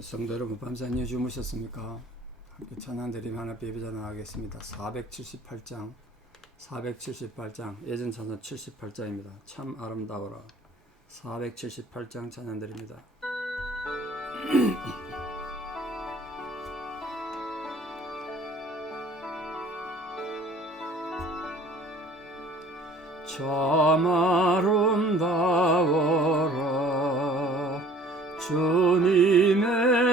성도 여러분 밤새 안녕 주무셨습니까? 학교 찬양드림 하나 예배자나 하겠습니다. 478장 478장 예전 찬송 78장입니다. 참 아름다워라 478장 찬양드립니다. 참 아름다워라 주님의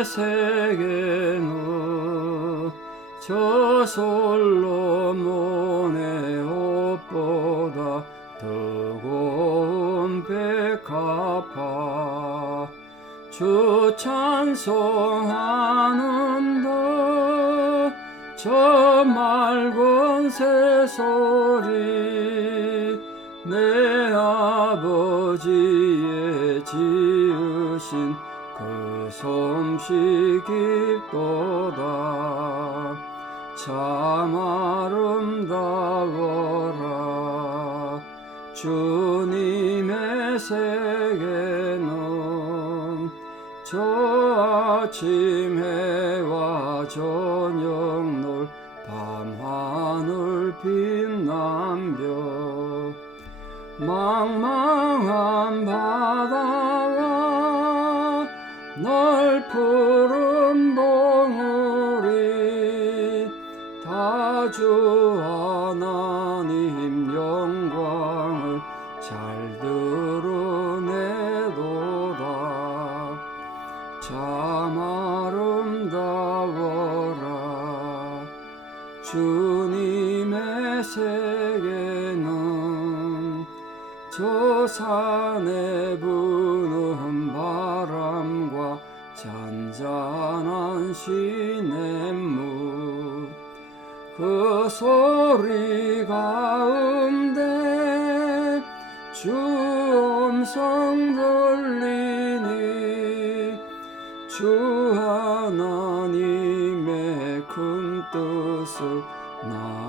세계는 저 솔로몬의 옷보다 더 고운 백합화 주 찬송하는다 저 맑은 새소리 내 아버지의 지으신 그 솜씨 깊도다. 참 아름다워라. 주님의 세계는 저 아침 해와 저녁 놀 밤하늘 빛남벼 망망한 바 저 산에 부는 바람과 잔잔한 시냇물. 그 소리 가운데 주 음성 들리니 주 하나님의 큰 뜻을 날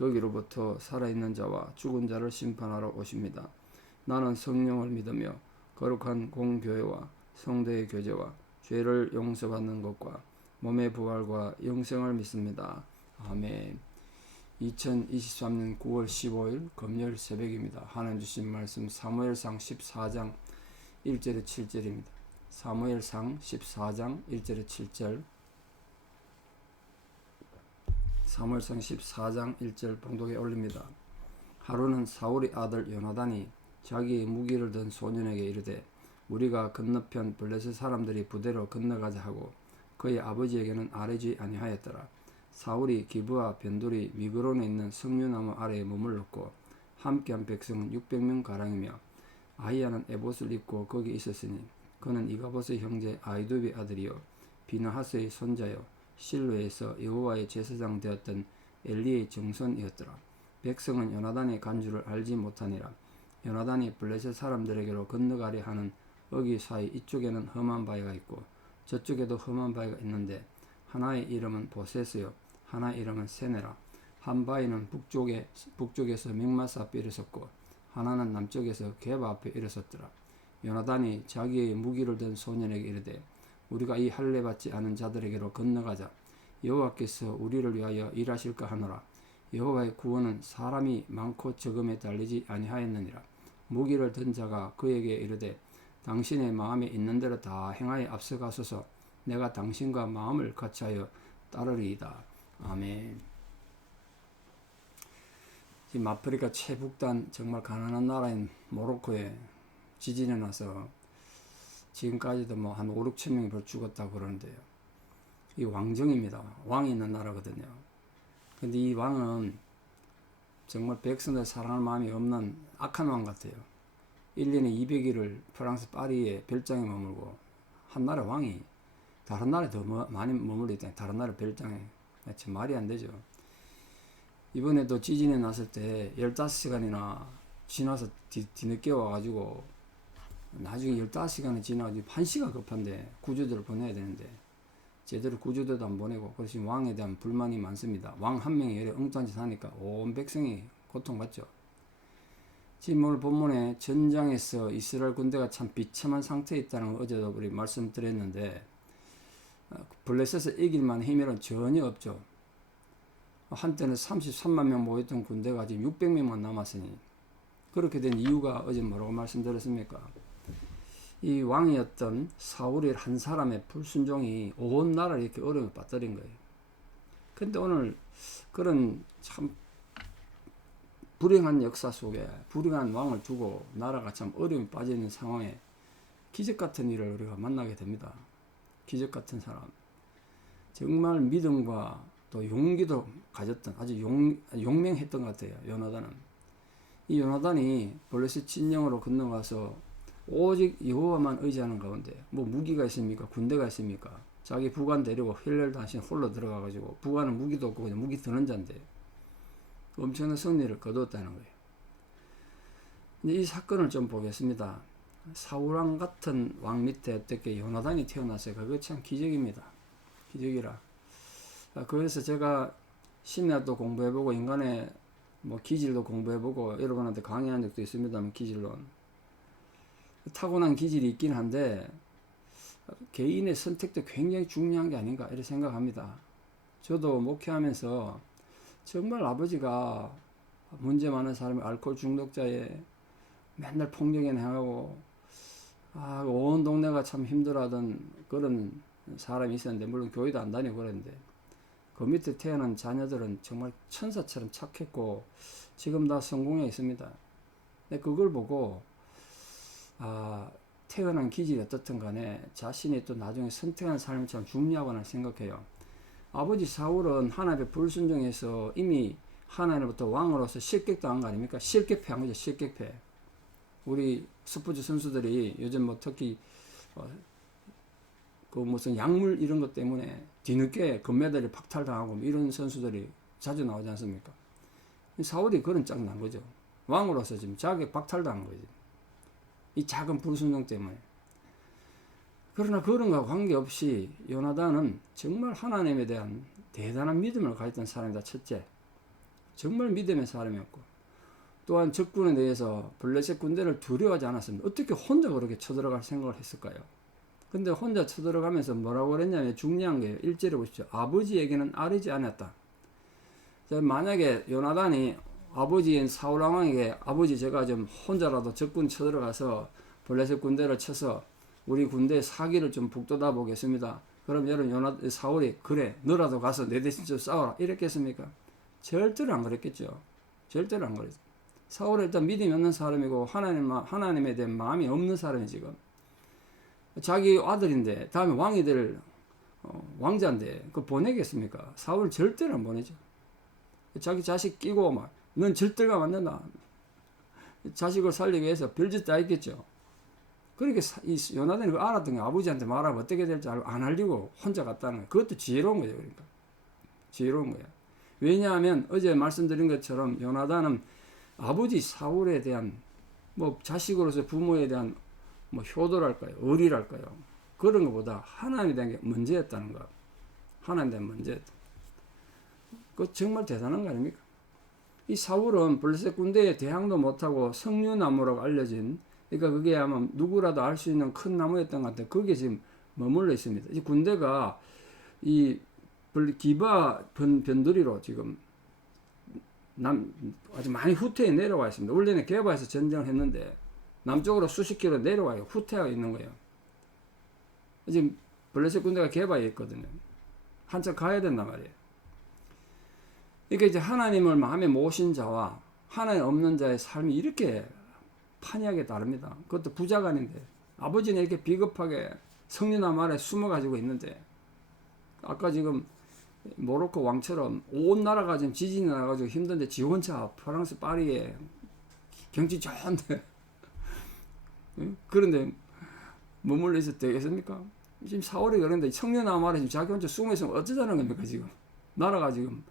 거기로부터 살아있는 자와 죽은 자를 심판하러 오십니다. 나는 성령을 믿으며 거룩한 공교회와 성도의 교제와 죄를 용서받는 것과 몸의 부활과 영생을 믿습니다. 아멘. 2023년 9월 15일 금요일 새벽입니다. 하나님 주신 말씀 사무엘상 14장 1절에 7절입니다. 사무엘상 14장 1절에 7절 사무엘상 14장 1절 봉독에 올립니다. 하루는 사울의 아들 요나단이 자기의 무기를 든 소년에게 이르되 우리가 건너편 블레셋 사람들이 부대로 건너가자 하고 그의 아버지에게는 아뢰지 아니하였더라. 사울이 기브와 변두리 미그론에 있는 석류나무 아래에 머물렀고 함께한 백성은 600명 가량이며 아이야는 에봇을 입고 거기 있었으니 그는 이가봇의 형제 아이두비 아들이요 비나하스의 손자요 실로에서 여호와의 제사장 되었던 엘리의 정손이었더라. 백성은 요나단의 간주를 알지 못하니라. 요나단이 블레셋 사람들에게로 건너가려 하는 어기 사이 이쪽에는 험한 바위가 있고 저쪽에도 험한 바위가 있는데 하나의 이름은 보세스요 하나의 이름은 세네라. 한 바위는 북쪽에 북쪽에서 mik마스 앞에 일어섰고 하나는 남쪽에서 게바 앞에 일어섰더라. 요나단이 자기의 무기를 든 소년에게 이르되 우리가 이 할례 받지 않은 자들에게로 건너가자. 여호와께서 우리를 위하여 일하실까 하노라. 여호와의 구원은 사람이 많고 적음에 달리지 아니하였느니라. 무기를 든 자가 그에게 이르되 당신의 마음에 있는 대로 다 행하여 앞서가소서 내가 당신과 마음을 같이하여 따르리이다. 아멘. 지금 아프리카 최북단 정말 가난한 나라인 모로코에 지진이 나서 지금까지도 뭐 한 5, 6천 명이 벌 죽었다고 그러는데요. 이 왕정입니다. 왕이 있는 나라거든요. 근데 이 왕은 정말 백성들 사랑할 마음이 없는 악한 왕 같아요. 1년에 200일을 프랑스 파리의 별장에 머물고 한 나라 왕이 다른 나라에 더 머- 많이 머물러 있다니 다른 나라 별장에 참 말이 안 되죠. 이번에도 지진이 났을 때 15시간이나 지나서 뒤, 뒤늦게 와가지고 나중에 15시간이 지나가지고 1시간 급한데 구조대를 보내야 되는데 제대로 구조대도 안 보내고 그래서 지금 왕에 대한 불만이 많습니다. 왕 한 명이 이래 엉뚱한 짓 하니까 온 백성이 고통받죠. 지금 오늘 본문에 전장에서 이스라엘 군대가 참 비참한 상태에 있다는 걸 어제도 우리 말씀드렸는데 어, 블레셋을 이길만 힘이란 전혀 없죠. 한때는 33만 명 모였던 군대가 지금 600명만 남았으니 그렇게 된 이유가 어제 뭐라고 말씀드렸습니까? 이 왕이었던 사울의 한 사람의 불순종이 온 나라를 이렇게 어려움에 빠뜨린 거예요. 근데 오늘 그런 참 불행한 역사 속에 불행한 왕을 두고 나라가 참 어려움에 빠져 있는 상황에 기적 같은 일을 우리가 만나게 됩니다. 기적 같은 사람. 정말 믿음과 또 용기도 가졌던 아주 용, 용맹했던 것 같아요. 요나단은. 이 요나단이 블레셋 진영으로 건너가서 오직 여호와만 의지하는 가운데 뭐 무기가 있습니까? 군대가 있습니까? 자기 부관 데리고 힐렐 다시 홀로 들어가 가지고 부관은 무기도 없고 그냥 무기 드는 자인데 엄청난 승리를 거두었다는 거예요. 근데 이 사건을 좀 보겠습니다. 사울왕 같은 왕 밑에 어떻게 요나단이 태어났어요? 그거 참 기적입니다. 기적이라. 아, 그래서 제가 신학도 공부해보고 인간의 뭐 기질도 공부해보고 여러분한테 강의한 적도 있습니다만 기질론 타고난 기질이 있긴 한데 개인의 선택도 굉장히 중요한 게 아닌가 이렇게 생각합니다. 저도 목회하면서 정말 아버지가 문제 많은 사람이 알코올 중독자에 맨날 폭력에 나가고 아, 온 동네가 참 힘들어하던 그런 사람이 있었는데 물론 교회도 안 다니고 그랬는데 그 밑에 태어난 자녀들은 정말 천사처럼 착했고 지금 다 성공해 있습니다. 근데 그걸 보고 아, 태어난 기질이 어떻든 간에 자신이 또 나중에 선택한 삶이 참 중요하구나 생각해요. 아버지 사울은 하나님의 불순종해서 이미 하나님부터 왕으로서 실격당한 거 아닙니까? 실격패한 거죠, 실격패. 우리 스포츠 선수들이 요즘 뭐 특히 어, 그 무슨 약물 이런 것 때문에 뒤늦게 금메달이 박탈당하고 뭐 이런 선수들이 자주 나오지 않습니까? 사울이 그런 짝 난 거죠. 왕으로서 지금 자격 박탈당한 거지. 이 작은 불순종 때문에. 그러나 그런 것과 관계없이 요나단은 정말 하나님에 대한 대단한 믿음을 가졌던 사람이다. 첫째. 정말 믿음의 사람이었고. 또한 적군에 대해서 블레셋 군대를 두려워하지 않았습니다. 어떻게 혼자 그렇게 쳐들어갈 생각을 했을까요? 근데 혼자 쳐들어가면서 뭐라고 그랬냐면 중요한 게 일절에 보십시오. 아버지에게는 아르지 않았다. 자, 만약에 요나단이 아버지인 사울 왕에게 아버지 제가 좀 혼자라도 적군 쳐들어가서 블레셋 군대를 쳐서 우리 군대 사기를 좀 북돋아 보겠습니다. 그럼 여러분 사울이 그래 너라도 가서 내 대신 좀 싸워라 이랬겠습니까? 절대로 안 그랬겠죠. 절대로 안 그랬죠. 사울은 일단 믿음이 없는 사람이고 하나님 하나님에 대한 마음이 없는 사람이 지금 자기 아들인데 다음에 왕이 될 어, 왕자인데 그 보내겠습니까? 사울 절대로 안 보내죠. 자기 자식 끼고 막 넌 절대가 만든다. 자식을 살리기 위해서 별짓 다 했겠죠. 그렇게 사- 이 요나단이 알았던 게 아버지한테 말하면 어떻게 될지 알고 안 알리고 혼자 갔다는 거예요. 그것도 지혜로운 거죠. 그러니까 지혜로운 거예요. 왜냐하면 어제 말씀드린 것처럼 요나단은 아버지 사울에 대한 뭐 자식으로서 부모에 대한 뭐 효도랄까요, 의리랄까요, 그런 것보다 하나님에 대한 게 문제였다는 거. 하나님에 대한 문제였다. 그 정말 대단한 거 아닙니까? 이 사울은 블레셋 군대에 대항도 못하고 석류나무라고 알려진 그러니까 그게 아마 누구라도 알 수 있는 큰 나무였던 것 같아요. 거기에 지금 머물러 있습니다. 이 군대가 이 블- 기바 변, 변두리로 지금 남 아주 많이 후퇴에 내려와 있습니다. 원래는 개바에서 전쟁을 했는데 남쪽으로 수십 킬로 내려와요. 후퇴하고 있는 거예요. 지금 블레셋 군대가 개바에 있거든요. 한참 가야 된단 말이에요. 그러니까 이제 하나님을 마음에 모신 자와 하나님 없는 자의 삶이 이렇게 판이하게 다릅니다. 그것도 부자가 아닌데 아버지는 이렇게 비겁하게 성리나 말에 숨어 가지고 있는데 아까 지금 모로코 왕처럼 온 나라가 지금 지진이 나가지고 힘든데 지 혼자 프랑스 파리에 경치 좋은데 응? 그런데 머물러 있어도 되겠습니까? 지금 4월이 그런데 청년 아마리 지금 자기 혼자 숨어 있으면 어쩌자는 겁니까 지금 나라가 지금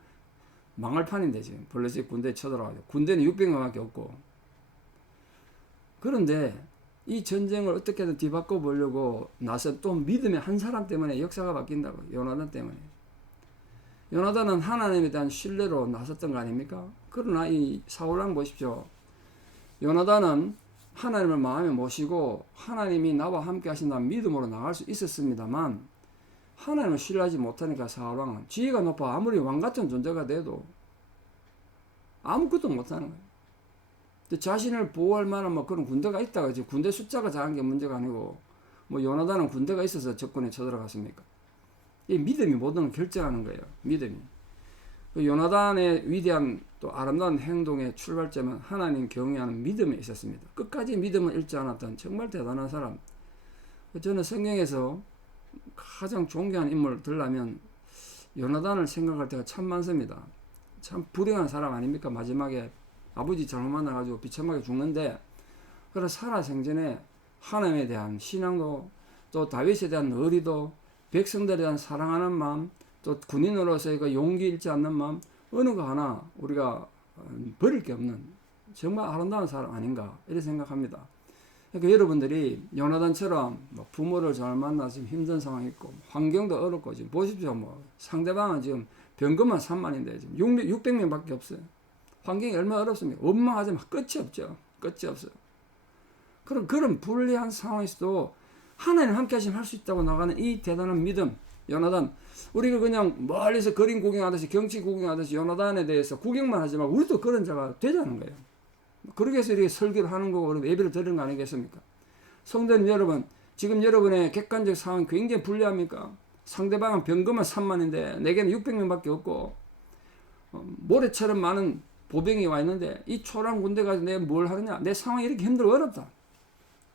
망할 판인데 지금. 벌레식 군대 쳐들어가지고. 군대는 600명밖에 없고. 그런데 이 전쟁을 어떻게든 뒤바꿔 보려고 나서 또 믿음의 한 사람 때문에 역사가 바뀐다고. 요나단 때문에. 요나단은 하나님에 대한 신뢰로 나섰던 거 아닙니까? 그러나 이 사울왕 보십시오. 요나단은 하나님을 마음에 모시고 하나님이 나와 함께 하신다는 믿음으로 나갈 수 있었습니다만 하나님을 신뢰하지 못하니까 사울왕은 지위가 높아 아무리 왕 같은 존재가 돼도 아무것도 못하는 거예요. 자신을 보호할 만한 뭐 그런 군대가 있다가 지금 군대 숫자가 작은 게 문제가 아니고 뭐 요나단은 군대가 있어서 적군에 쳐들어갔습니까? 이 믿음이 모든 걸 결정하는 거예요. 믿음이. 그 요나단의 위대한 또 아름다운 행동의 출발점은 하나님 경외하는 믿음에 있었습니다. 끝까지 믿음을 잃지 않았던 정말 대단한 사람. 저는 성경에서 가장 존경하는 인물 들라면 요나단을 생각할 때가 참 많습니다. 참 불행한 사람 아닙니까? 마지막에 아버지 잘못 만나가지고 비참하게 죽는데 그런 살아생전에 하나님에 대한 신앙도 또 다윗에 대한 의리도 백성들에 대한 사랑하는 마음 또 군인으로서의 그 용기 잃지 않는 마음 어느 거 하나 우리가 버릴 게 없는 정말 아름다운 사람 아닌가 이렇게 생각합니다. 그러니까 여러분들이 요나단처럼 뭐 부모를 잘 만나서 지금 힘든 상황이 있고 환경도 어렵고 지금 보십시오 뭐 상대방은 지금 병금만 3만인데 지금 600, 600명밖에 없어요. 환경이 얼마나 어렵습니까? 원망하지만 끝이 없죠. 끝이 없어요. 그런 그런 불리한 상황에서도 하나님 함께 하시면 할 수 있다고 나가는 이 대단한 믿음. 요나단 우리가 그냥 멀리서 그림 구경하듯이 경치 구경하듯이 요나단에 대해서 구경만 하지 말고 우리도 그런 자가 되자는 거예요. 그러기 위해서 이렇게 설교를 하는 거고 예배를 드리는 거 아니겠습니까? 성도님 여러분, 지금 여러분의 객관적 상황이 굉장히 불리합니까? 상대방은 병금은 3만인데 내게는 600명밖에 없고 어, 모래처럼 많은 보병이 와 있는데 이 초란 군대 가지고 내가 뭘 하느냐? 내 상황이 이렇게 힘들고 어렵다.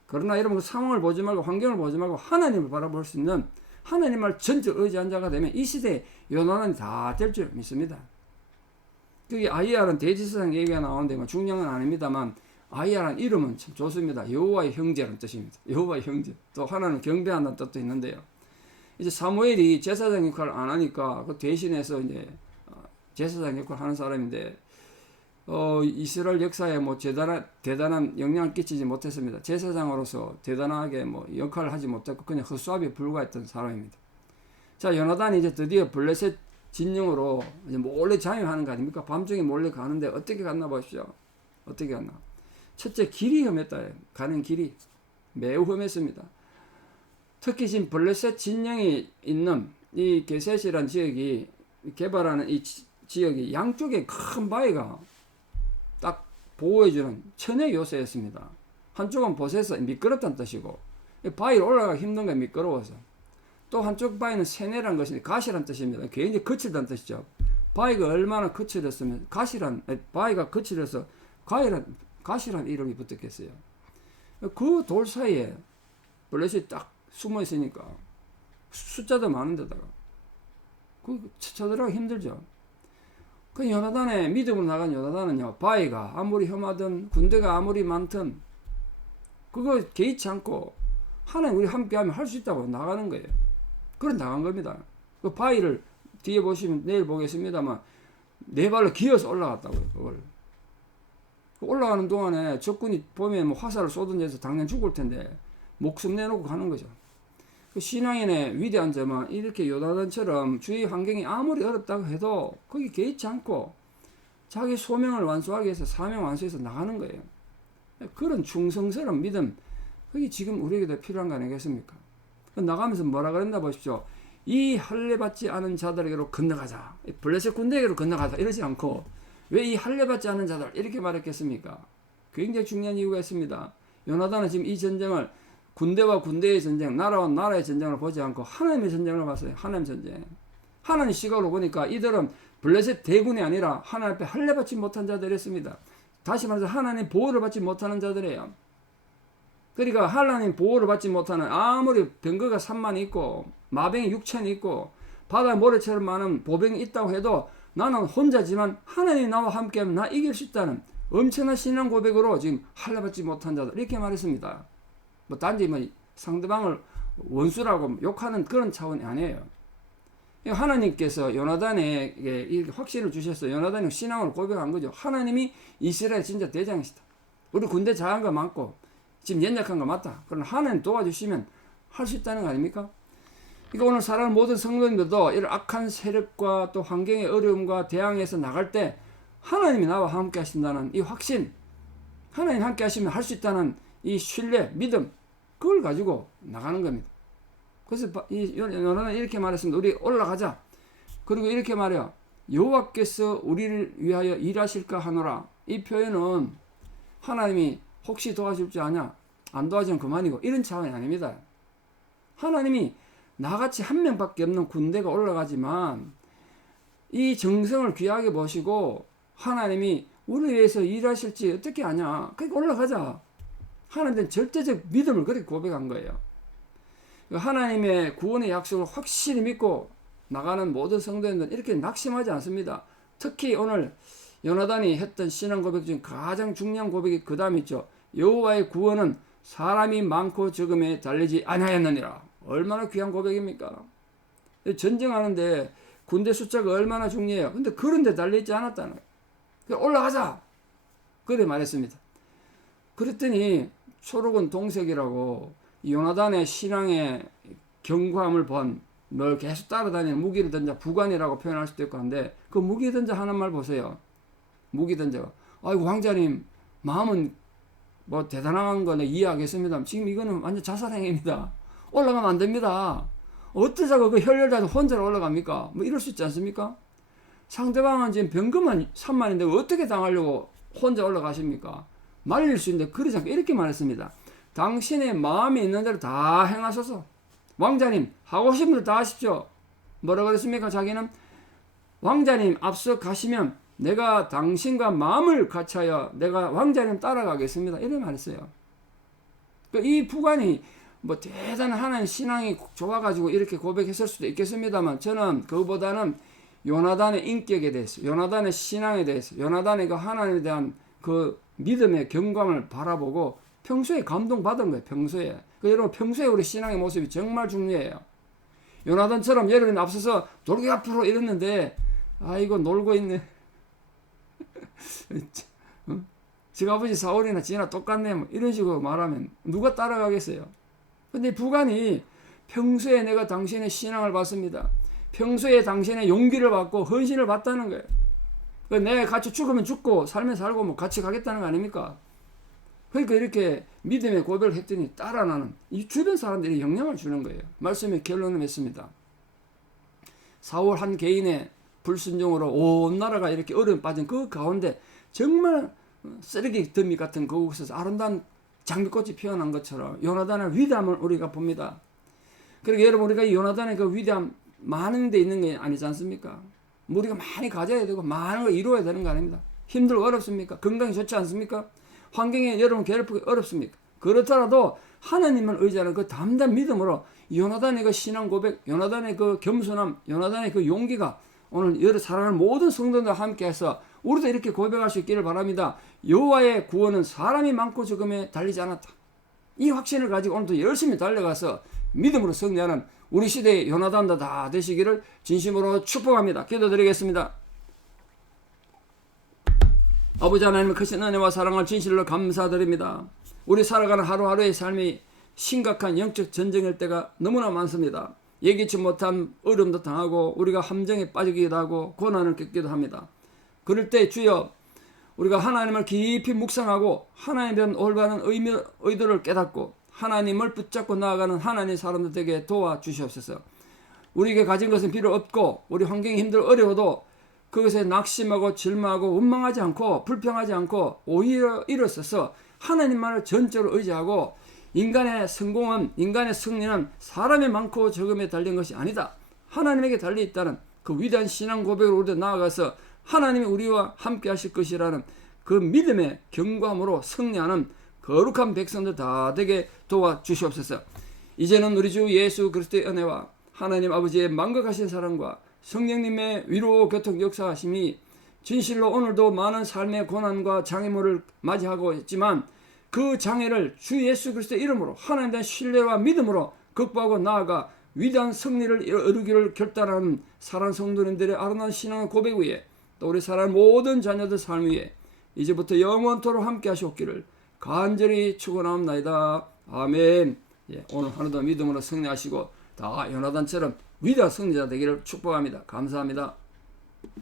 그러나 여러분 그 상황을 보지 말고 환경을 보지 말고 하나님을 바라볼 수 있는 하나님을 전적 의지한 자가 되면 이 시대에 요나단이 다될 줄 믿습니다. 그게 아이야는 대지사상 얘기가 나오는데 뭐 중요한 건 아닙니다만 아이야라는 이름은 참 좋습니다. 여호와의 형제라는 뜻입니다. 여호와의 형제. 또 하나는 경배한다는 뜻도 있는데요. 이제 사무엘이 제사장 역할을 안 하니까 그 대신해서 이제 어, 제사장 역할을 하는 사람인데 어, 이스라엘 역사에 뭐 대단한, 대단한 영향을 끼치지 못했습니다. 제사장으로서 대단하게 뭐 역할을 하지 못했고 그냥 헛수압에 불과했던 사람입니다. 자, 요나단이 이제 드디어 블레셋 진영으로 몰래 잠입하는 거 아닙니까? 밤중에 몰래 가는데 어떻게 갔나 보십시오. 어떻게 갔나. 첫째, 길이 험했다. 가는 길이 매우 험했습니다. 특히 지금 블레셋 진영이 있는 이 게셋이라는 지역이 개발하는 이 지, 지역이 양쪽에 큰 바위가 딱 보호해주는 천의 요새였습니다. 한쪽은 보세서 미끄럽다는 뜻이고 바위로 올라가기 힘든 게 미끄러워서 또 한쪽 바위는 세네라는 것이 가시란 뜻입니다. 굉장히 거칠다는 뜻이죠. 바위가 얼마나 거칠었으면 가시란 바위가 거칠어서 가이란 가시란 이름이 붙었겠어요. 그 돌 사이에 블레셋이 딱 숨어 있으니까 숫자도 많은데다가 그 찾아들어가기 힘들죠. 그 요나단의 믿음으로 나간 요나단은요 바위가 아무리 혐하든 군대가 아무리 많든 그거 개의치 않고 하나님 우리 함께하면 할 수 있다고 나가는 거예요. 그런 나간 겁니다. 그 바위를 뒤에 보시면 내일 보겠습니다만 네 발로 기어서 올라갔다고요. 그걸 그 올라가는 동안에 적군이 보면 뭐 화살을 해서 당연 죽을 텐데 목숨 내놓고 가는 거죠. 그 신앙인의 위대한 점은 이렇게 요나단처럼 주위 환경이 아무리 어렵다고 해도 거기 개의치 않고 자기 소명을 완수하기 위해서 사명 완수해서 나가는 거예요. 그런 충성스러운 믿음, 그게 지금 우리에게도 필요한 거 아니겠습니까? 나가면서 뭐라 그랬나 보십시오. 이 할례받지 않은 자들에게로 건너가자. 블레셋 군대에게로 건너가자. 이러지 않고 왜 이 할례받지 않은 자들 이렇게 말했겠습니까? 굉장히 중요한 이유가 있습니다. 요나단은 지금 이 전쟁을 군대와 군대의 전쟁, 나라와 나라의 전쟁을 보지 않고 하나님의 전쟁을 봤어요. 하나님 전쟁. 하나님 시각으로 보니까 이들은 블레셋 대군이 아니라 하나님 앞에 할례받지 못한 자들이었습니다. 다시 말해서 하나님 보호를 받지 못하는 자들이에요. 그러니까 하나님 보호를 받지 못하는 아무리 병거가 3만 있고 마병이 6천 있고 바다 모래처럼 많은 보병이 있다고 해도 나는 혼자지만 하나님이 나와 함께하면 나 이길 수 있다는 엄청난 신앙 고백으로 지금 할례받지 못한 자들 이렇게 말했습니다. 뭐 단지 뭐 상대방을 원수라고 욕하는 그런 차원이 아니에요. 하나님께서 요나단에게 확신을 주셔서 요나단이 신앙을 고백한 거죠. 하나님이 이스라엘 진짜 대장이시다. 우리 군대 잘한 거 많고 지금 연약한 거 맞다. 그러나 하나님 도와주시면 할 수 있다는 거 아닙니까? 그러니까 오늘 사랑하는 모든 성도님들도 이런 악한 세력과 또 환경의 어려움과 대항해서 나갈 때 하나님이 나와 함께 하신다는 이 확신, 하나님 함께 하시면 할 수 있다는 이 신뢰, 믿음, 그걸 가지고 나가는 겁니다. 그래서 이 요나는 이렇게 말했습니다. 우리 올라가자. 그리고 이렇게 말해요. 여호와께서 우리를 위하여 일하실까 하노라. 이 표현은 하나님이 혹시 도와줄지 아냐? 안 도와주면 그만이고 이런 차원이 아닙니다. 하나님이 나같이 한 명밖에 없는 군대가 올라가지만 이 정성을 귀하게 보시고 하나님이 우리 위해서 일하실지 어떻게 아냐? 그러니까 올라가자. 하나님은 절대적 믿음을 그렇게 고백한 거예요. 하나님의 구원의 약속을 확실히 믿고 나가는 모든 성도님들은 이렇게 낙심하지 않습니다. 특히 오늘 요나단이 했던 신앙 고백 중 가장 중요한 고백이 그 다음 있죠. 여호와의 구원은 사람이 많고 적음에 달리지 아니하였느니라. 얼마나 귀한 고백입니까? 전쟁하는데 군대 숫자가 얼마나 중요해요. 근데 그런데 달려있지 않았다는 거예요. 올라가자. 그래 말했습니다. 그랬더니 초록은 동색이라고 요나단의 신앙의 견고함을 본 널 계속 따라다니는 무기를 던져 부관이라고 표현할 수도 있고 한데 그 무기 던져 하는 말 보세요. 무기 던져. 아이고 왕자님 마음은 뭐 대단한 거네 이해하겠습니다. 지금 이거는 완전 자살행위입니다. 올라가면 안 됩니다. 어떠자고 그 혈혈자도 혼자 올라갑니까? 뭐 이럴 수 있지 않습니까? 상대방은 지금 병금만 3만인데 어떻게 당하려고 혼자 올라가십니까? 말릴 수 있는데 그러지 않고 이렇게 말했습니다. 당신의 마음에 있는 대로 다 행하소서. 왕자님 하고 싶은 대로 다 하십시오. 뭐라 그랬습니까? 자기는 왕자님 앞서 가시면 내가 당신과 마음을 같이하여 내가 왕자님 따라가겠습니다. 이런 말 했어요. 그러니까 이 부관이 뭐 대단한 신앙이 좋아가지고 이렇게 고백했을 수도 있겠습니다만 저는 그보다는 요나단의 인격에 대해서, 요나단의 신앙에 대해서, 요나단의 그 하나님에 대한 그 믿음의 경감을 바라보고 평소에 감동받은 거예요. 평소에. 그 여러분 평소에 우리 신앙의 모습이 정말 중요해요. 요나단처럼 여러분 앞서서 돌기 앞으로 이랬는데 아이고 놀고 있네. 어? 지 아버지 사울이나 지나 똑같네 뭐 이런 식으로 말하면 누가 따라가겠어요. 근데 부관이 평소에 내가 당신의 신앙을 받습니다. 평소에 당신의 용기를 받고 헌신을 받다는 거예요. 그 내가 같이 죽으면 죽고 살면 살고 뭐 같이 가겠다는 거 아닙니까? 그러니까 이렇게 믿음의 고백을 했더니 따라나는 이 주변 사람들이 영향을 주는 거예요. 말씀에 결론을 맺습니다. 사울 한 개인의 불순종으로 온 나라가 이렇게 어려움 빠진 그 가운데 정말 쓰레기 더미 같은 그곳에서 아름다운 장미꽃이 피어난 것처럼 요나단의 위대함을 우리가 봅니다. 그리고 여러분 우리가 요나단의 그 위대함 많은 데 있는 게 아니지 않습니까? 뭐 우리가 많이 가져야 되고 많은 걸 이루어야 되는 거 아닙니다. 힘들고 어렵습니까? 건강이 좋지 않습니까? 환경에 여러분 괴롭히기 어렵습니까? 그렇더라도 하나님을 의지하는 그 담대한 믿음으로 요나단의 그 신앙 고백, 요나단의 그 겸손함, 요나단의 그 용기가 오늘 여러 사랑하는 모든 성도들과 함께해서 우리도 이렇게 고백할 수 있기를 바랍니다. 여호와의 구원은 사람이 많고 적음에 달리지 않았다. 이 확신을 가지고 오늘도 열심히 달려가서 믿음으로 승리하는 우리 시대의 요나단도 다 되시기를 진심으로 축복합니다. 기도드리겠습니다. 아버지 하나님의 크신 은혜와 사랑을 진실로 감사드립니다. 우리 살아가는 하루하루의 삶이 심각한 영적 전쟁일 때가 너무나 많습니다. 예기치 못한 어려움도 당하고 우리가 함정에 빠지기도 하고 고난을 겪기도 합니다. 그럴 때 주여 우리가 하나님을 깊이 묵상하고 하나님에 대한 올바른 의미, 의도를 깨닫고 하나님을 붙잡고 나아가는 하나님 사람들에게 도와주시옵소서. 우리에게 가진 것은 필요 없고 우리 환경이 힘들어 어려워도 그것에 낙심하고 절망하고 원망하지 않고 불평하지 않고 오히려 일어서서 하나님만을 전적으로 의지하고 인간의 성공은 인간의 승리는 사람의 많고 적음에 달린 것이 아니다. 하나님에게 달려 있다는 그 위대한 신앙 고백으로 우리도 나아가서 하나님이 우리와 함께 하실 것이라는 그 믿음의 경감으로 승리하는 거룩한 백성들 다 되게 도와주시옵소서. 이제는 우리 주 예수 그리스도의 은혜와 하나님 아버지의 망각하신 사랑과 성령님의 위로 교통 역사하심이 진실로 오늘도 많은 삶의 고난과 장애물을 맞이하고 있지만 그 장애를 주 예수 그리스도의 이름으로 하나님에 대한 신뢰와 믿음으로 극복하고 나아가 위대한 승리를 이루기를 결단하는 사랑 성도님들의 아름다운 신앙의 고백 위에 또 우리 사랑 모든 자녀들 삶 위에 이제부터 영원토록 함께 하시옵기를 간절히 축원합니다. 아멘. 예, 오늘 하루도 믿음으로 승리하시고 다 연하단처럼 위대한 승리자 되기를 축복합니다. 감사합니다.